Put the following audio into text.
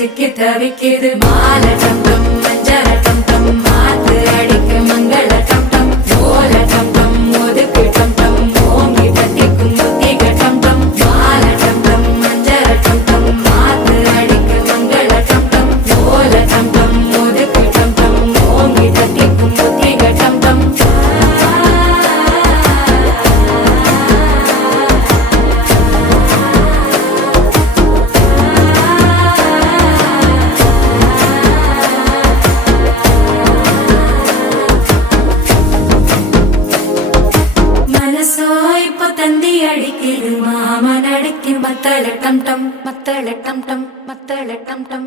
சிக்கி தவிக்கிது மால டம் டம் மஞ்சள டம் டம் மாத்து அடிக்கு மங்கள டம் டம் ஓல டம் டம் ஒதுக்கு டம் டம் ஓங்கி தட்டிக்கும் முத்திக டம் டம் மால டம் டம் மஞ்சள டம் டம் மாத்து அடிக்கு மங்கள டம் டம் ஓல டம் டம் ஒதுக்கு டம் டம் ஓங்கி தட்டிக்கும் முத்திக டம் டம் தந்தி அடிக்கிது மாமன் அடிக்கு மத்தள டம் டம் மத்தள டம் டம் மத்தள டம் டம்